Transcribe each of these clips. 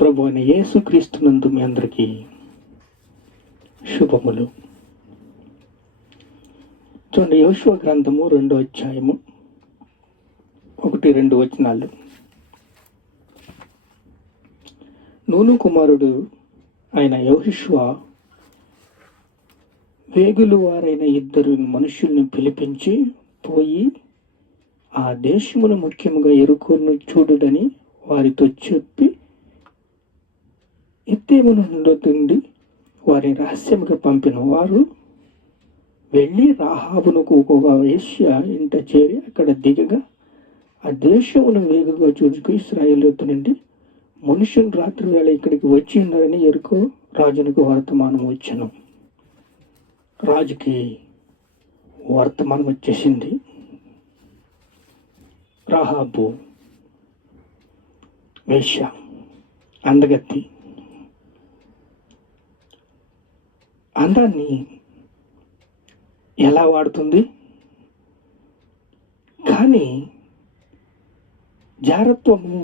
ప్రభు అయిన యేసుక్రీస్తునందు మీ అందరికీ శుభములు. చూడండి, యోషువ గ్రంథము 2వ అధ్యాయము 1-2 వచనాలు. నూను కుమారుడు ఆయన యెహోషువ వేగులు వారైన 2 మనుషుల్ని పిలిపించి పోయి ఆ దేశమును ముఖ్యముగా యెరికోను చూడుడని వారితో చెప్పి ఎత్తేము నుండి వారిని రహస్యముగా పంపిన వారు వెళ్ళి రాహాబునకు ఒక వేశ్య ఇంట చేరి అక్కడ దిగగా ఆ దేశమును వేగుగా చూచుకు ఇశ్రాయేలు నుండి మనుషులు రాత్రి వేళ ఇక్కడికి వచ్చి ఉన్నారని యెరికో రాజునకు వర్తమానం వచ్చెను. రాజుకి వర్తమానం వచ్చేసింది. రాహాబు వేశ్య, అందగత్తి, అందాన్ని ఎలా వాడుతుంది, కానీ జారత్వము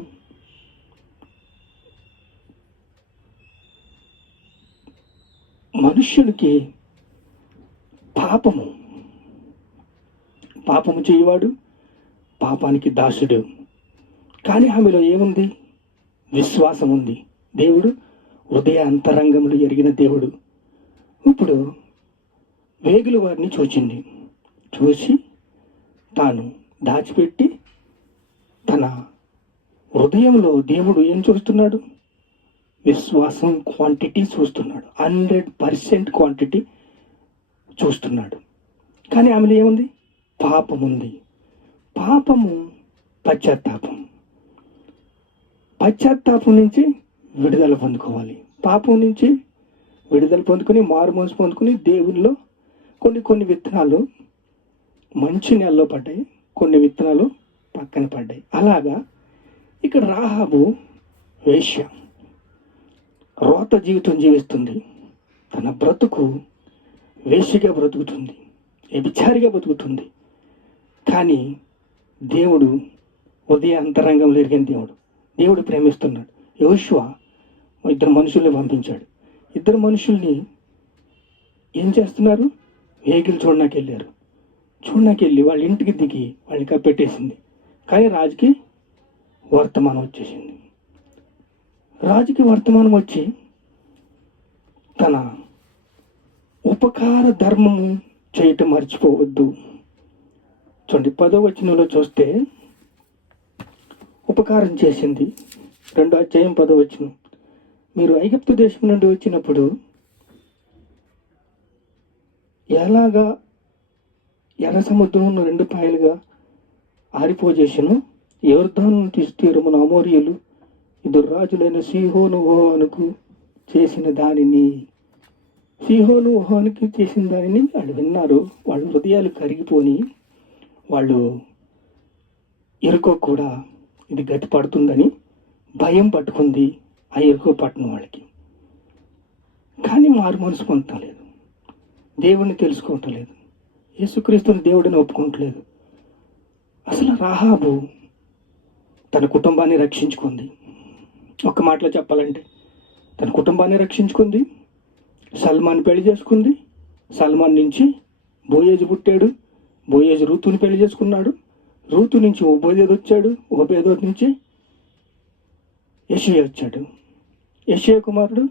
మనుష్యునికి పాపము చేయవాడు, పాపానికి దాసుడు. కానీ ఆమెలో ఏముంది? విశ్వాసం ఉంది. దేవుడు హృదయ అంతరంగములు ఎరిగిన దేవుడు. ఇప్పుడు వేగులు వారిని చూసి తాను దాచిపెట్టి తన హృదయంలో దేవుడు ఏం చూస్తున్నాడు? విశ్వాసం క్వాంటిటీ చూస్తున్నాడు. 100% క్వాంటిటీ చూస్తున్నాడు. కానీ ఆమెలో ఏముంది? పాపం ఉంది. పాపము పశ్చాత్తాపం నుంచి విడుదల పొందుకోవాలి. పాపం నుంచి విడుదల పొందుకొని మారుమనసు పొందుకొని దేవుల్లో కొన్ని విత్తనాలు మంచి నెలలో పడ్డాయి, కొన్ని విత్తనాలు పక్కన పడ్డాయి. అలాగా ఇక్కడ రాహాబు వేశ్య రోత జీవితం జీవిస్తుంది. తన బ్రతుకు వేశ్యగా బ్రతుకుతుంది, వ్యభిచారిగా బ్రతుకుతుంది. కానీ దేవుడు ఉదయ అంతరంగంలో ఎరిగిన దేవుడు ప్రేమిస్తున్నాడు. యెహోషువ 2 మనుషుల్ని పంపించాడు. 2 మనుషుల్ని ఏం చేస్తున్నారు? వేగులు చూడనాకెళ్ళి వాళ్ళ ఇంటికి దిగి వాళ్ళని కప్పెట్టేసింది. కానీ రాజుకి వర్తమానం వచ్చేసింది. రాజుకి వర్తమానం వచ్చి తన ఉపకార ధర్మము చేయటం మర్చిపోవద్దు. చూడండి, 10వ వచనంలో చూస్తే ఉపకారం చేసింది. 2వ అధ్యాయం 10వ వచనం. మీరు ఐగుప్తు దేశం నుండి వచ్చినప్పుడు ఎలాగా ఎర్ర సముద్రం 2 పాయలుగా ఆరిపోజేసను, యొర్దాను తీరమున అమోరీయులు 2 రాజులైన సీహోను ఓహానుకు చేసిన దానిని వాళ్ళు విన్నారు. వాళ్ళ హృదయాలు కరిగిపోని వాళ్ళు యెరికో కూడా ఇది గతి పడుతుందని భయం పట్టుకుంది ఆ యెరికో పట్టణం వాళ్ళకి. కానీ మారు మనసు పొందలేదు, దేవుణ్ణి తెలుసుకోవట్లేదు, యేసుక్రీస్తుని దేవుడిని ఒప్పుకోవట్లేదు. అసలు రాహాబు తన కుటుంబాన్ని రక్షించుకుంది. ఒక్క మాటలో చెప్పాలంటే తన కుటుంబాన్ని రక్షించుకుంది. సల్మాన్ పెళ్లి చేసుకుంది. సల్మాన్ నుంచి బోయేజు పుట్టాడు. బోయేజు రూతుని పెళ్లి చేసుకున్నాడు. రూతు నుంచి ఓబేదోదు వచ్చాడు. ఓబేదోదు నుంచి యెషయా వచ్చాడు. యెషయా కుమారుడు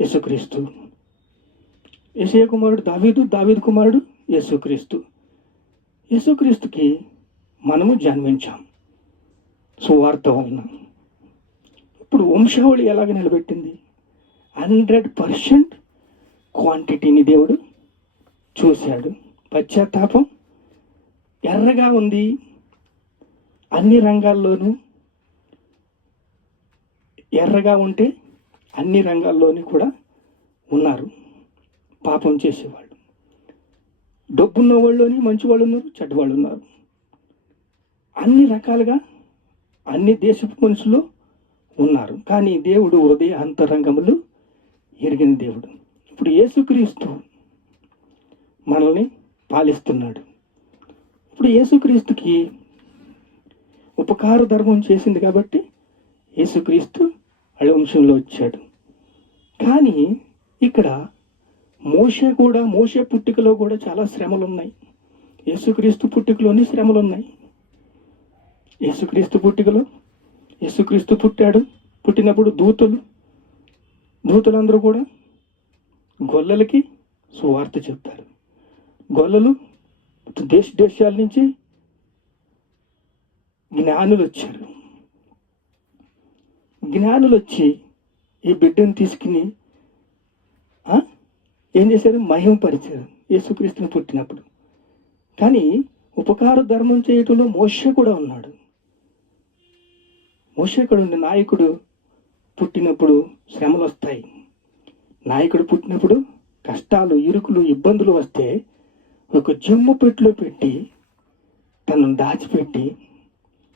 యేసుక్రీస్తు. యెషయా కుమారుడు దావీదు కుమారుడు యేసుక్రీస్తు. యేసుక్రీస్తుకి మనము జన్మించాం సువార్త వలన. ఇప్పుడు వంశావళి ఎలాగ నిలబెట్టింది? 100% క్వాంటిటీని దేవుడు చూశాడు. పశ్చాత్తాపం ఎర్రగా ఉంది. అన్ని రంగాల్లోనూ ఎర్రగా ఉంటే అన్ని రంగాల్లోనూ కూడా ఉన్నారు పాపం చేసేవాళ్ళు. డబ్బున్న వాళ్ళలోని మంచి వాళ్ళు ఉన్నారు, చెడ్డవాళ్ళు ఉన్నారు. అన్ని రకాలుగా అన్ని దేశపు మనుషులు ఉన్నారు. కానీ దేవుడు హృదయ అంతరంగములు ఎరిగిన దేవుడు. ఇప్పుడు యేసుక్రీస్తు మనల్ని పాలిస్తున్నాడు. ఇప్పుడు యేసుక్రీస్తుకి ఉపకార ధర్మం చేసింది కాబట్టి యేసుక్రీస్తు వాళ్ళ వంశంలో వచ్చాడు. కానీ ఇక్కడ మోషే పుట్టుకలో కూడా చాలా శ్రమలు ఉన్నాయి. యేసుక్రీస్తు పుట్టుకలోని శ్రమలు ఉన్నాయి. యేసుక్రీస్తు పుట్టినప్పుడు దూతలందరూ కూడా గొల్లలకి సువార్త చెప్తారు. గొల్లలు దేశాల నుంచి జ్ఞానులు వచ్చి ఈ బిడ్డను తీసుకుని ఏం చేశారు? మహిమపరిచారు యేసుక్రీస్తుని పుట్టినప్పుడు. కానీ ఉపకార ధర్మం చేయటంలో మోషే కూడా ఉన్నాడు. నాయకుడు పుట్టినప్పుడు శ్రమలు వస్తాయి. నాయకుడు పుట్టినప్పుడు కష్టాలు, ఇరుకులు, ఇబ్బందులు వస్తే ఒక జమ్ము పెట్టిలో పెట్టి తనను దాచిపెట్టి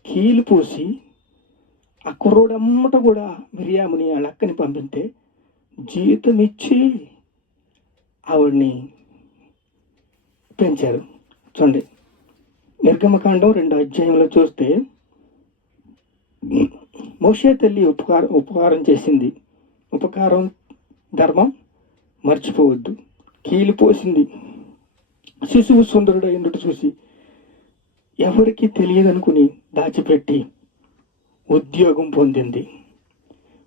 కీలు పోసి ఆ కుర్రోడమ్మట కూడా మిరియాముని వాళ్ళ అక్కని పంపితే జీతం ఇచ్చి ఆవిడ్ని పెంచారు. చూడండి, నిర్గమకాండం 2వ అధ్యాయంలో చూస్తే మోషే తల్లి ఉపకారం చేసింది. ఉపకారం ధర్మం మర్చిపోవద్దు. కీలు పోసింది. శిశువు సుందరుడు అయినట్టు చూసి ఎవరికి తెలియదనుకుని దాచిపెట్టి ఉద్యోగం పొందింది.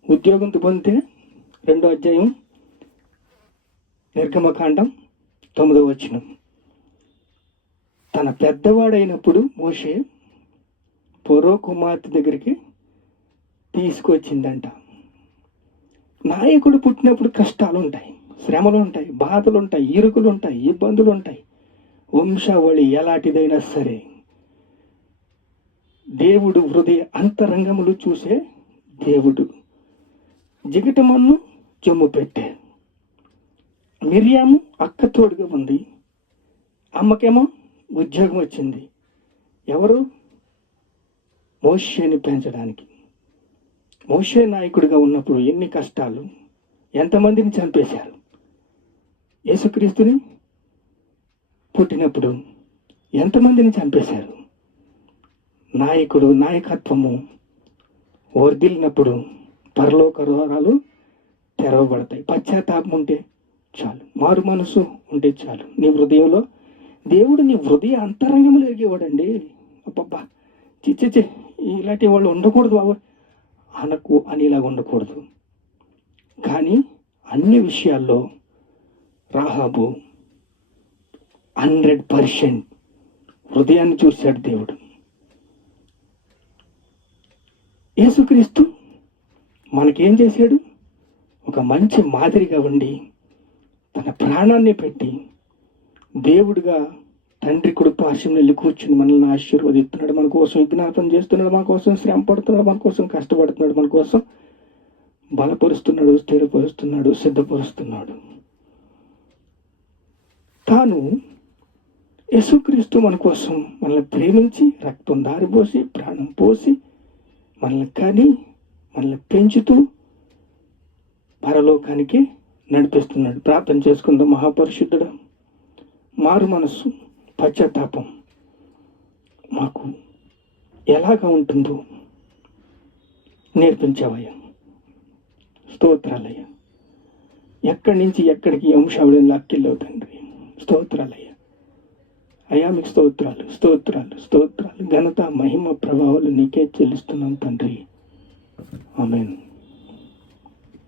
ఉద్యోగంతో పొందితే 2వ అధ్యాయం నిర్గమకాండం 9వ వచనం. తన పెద్దవాడైనప్పుడు మోషే ఫరో కుమార్తె దగ్గరికి తీసుకొచ్చిందంట. నాయకుడు పుట్టినప్పుడు కష్టాలు ఉంటాయి, శ్రమలు ఉంటాయి, బాధలు ఉంటాయి, ఇరుకులు ఉంటాయి, ఇబ్బందులు ఉంటాయి. వంశావళి ఎలాంటిదైనా సరే దేవుడు హృదయ అంతరంగములు చూసే దేవుడు. జిగటమన్ను జమ్ము పెట్టే మిరియాము అక్క తోడుగా ఉంది. అమ్మకేమో ఉద్యోగం వచ్చింది. ఎవరు? మోషేని పెంచడానికి. మోషే నాయకుడిగా ఉన్నప్పుడు ఎన్ని కష్టాలు, ఎంతమందిని చంపేశారు. యేసుక్రీస్తుని పుట్టినప్పుడు ఎంతమందిని చంపేశారు. నాయకత్వము వర్ధిల్లినప్పుడు పరలోక ద్వారాలు తెరవబడతాయి. పశ్చాత్తాపం ఉంటే చాలు, మారు మనసు ఉంటే చాలు. నీ హృదయంలో దేవుడు నీ హృదయ అంతరంగంలో ఎరిగేవాడండి. అబ్బబ్బా చిచ్చి ఇలాంటి వాళ్ళు ఉండకూడదు బాబు అనేలాగా ఉండకూడదు. కానీ అన్ని విషయాల్లో రాహాబు 100% హృదయాన్ని చూశాడు దేవుడు. యేసుక్రీస్తు మనకేం చేశాడు? ఒక మంచి మాదిరిగా ఉండి తన ప్రాణాన్ని పెట్టి దేవుడిగా తండ్రి కుడి పార్శ్వం వెళ్ళి కూర్చుని మనల్ని ఆశీర్వదిస్తున్నాడు. మన కోసం విజ్ఞాపన చేస్తున్నాడు, మన కోసం శ్రమ పడుతున్నాడు, మన కోసం కష్టపడుతున్నాడు, మన కోసం బలపరుస్తున్నాడు, స్థిరపరుస్తున్నాడు, సిద్ధపరుస్తున్నాడు. తాను యేసుక్రీస్తు మన కోసం మనల్ని ప్రేమించి రక్తం దారిపోసి ప్రాణం పోసి మనల్ని కని మనల్ని పెంచుతూ పరలోకానికి నడిపిస్తున్నాడు. ప్రార్థన చేసుకుందాం. మహాపరిశుద్ధుడా, మారు మనస్సు, పశ్చాత్తాపం మాకు ఎలాగా ఉంటుందో నేర్పించావయ్యా. స్తోత్రాలయ్యా. ఎక్కడి నుంచి ఎక్కడికి వంశావళిని లాక్కెళ్ళావు తండ్రి. స్తోత్రాలయ్యా. అయ్యా మీకు స్తోత్రాలు, స్తోత్రాలు, స్తోత్రాలు. ఘనత, మహిమ, ప్రభావాలు నీకే చెల్లిస్తున్నాం తండ్రి. ఆమేన్.